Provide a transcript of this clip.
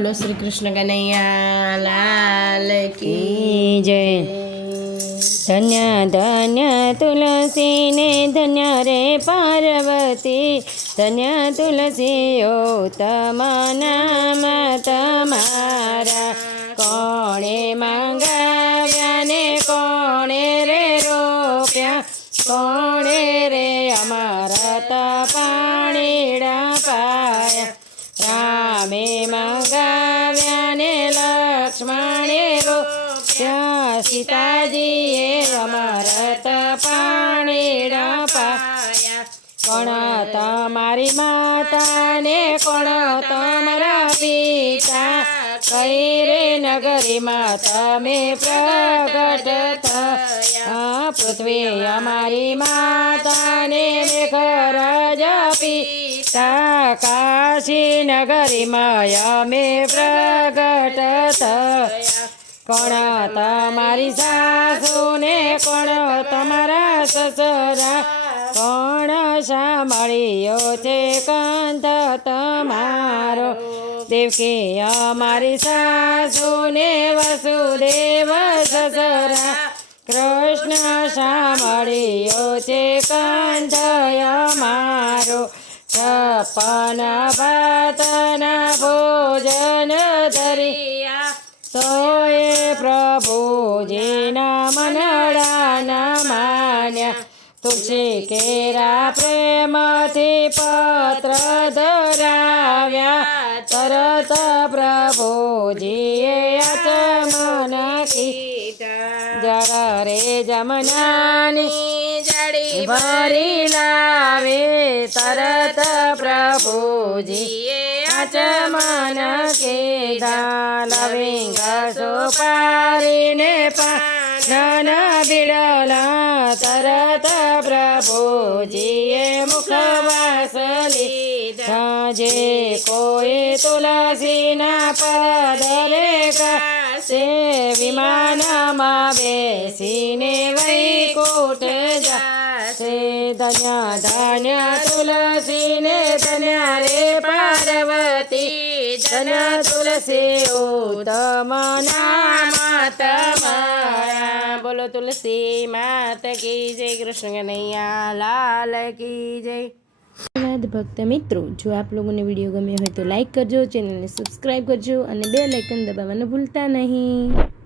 बोलो श्री कृष्ण कन्हैया लाल की जय। धन्य धन्य तुलसी ने धन्य रे पार्वती, धन्य तुलसी उत्तम नाम तमारा। कोणे मंगाव्या ने कोणे रे रोप्या, कोणे रे अमृत पाणीड़ा पाया। रामे मंगाव्या ने लक्ष्मणे रोप्या, सीताजीए अमृत पाणीड़ा पाया। कोण तमारी माता ने कोण तमारा पिता, कई रे नगरी माता में प्रगट थया। पृथ्वी हमारी माता ने मेघराज पिता, काशी नगरी माया में प्रगट थया। कोण तमारी सासू ने कोण तमारा ससरा, कोण सामळियो छे कंठ तमारो। देवकी हमारी सासू ने वसुदेव ससरा, कृष्ण सामळियो छे कंठ हमारो। छप्पन भातन भोजन धरिया, तोए प्रभुजीना मनड़ा न मान्या। तुलसी केरा प्रेम थी पत्र धराव्या, तरत प्रभुजीए आचमन कीधा। जड़ रे जमनानी जड़ी भरी लावे, तरत प्रभुजीए आचमन कीधा। लविंग सुपारी ने पान बिड़ला, तरत प्रभुजीए मुखवास लीधा। जे कोई तुलसी ना पद लेगा, से विमान में बेसीने वैकुंठ जासे। धन्य धन्य तुलसी ने धन्य रे पार्वती, धन्य तुलसी उत्तम नाम तमारा। बोलो तुलसी मात की जय। कृष्ण कन्हैया लाल की जय। धन्यवाद भक्त मित्रों, जो आप लोगों ने वीडियो गम्यो हो तो लाइक करजो, चैनल ने सब्सक्राइब करजो और बेल आइकन दबावવાનું ભૂલતા નહીં।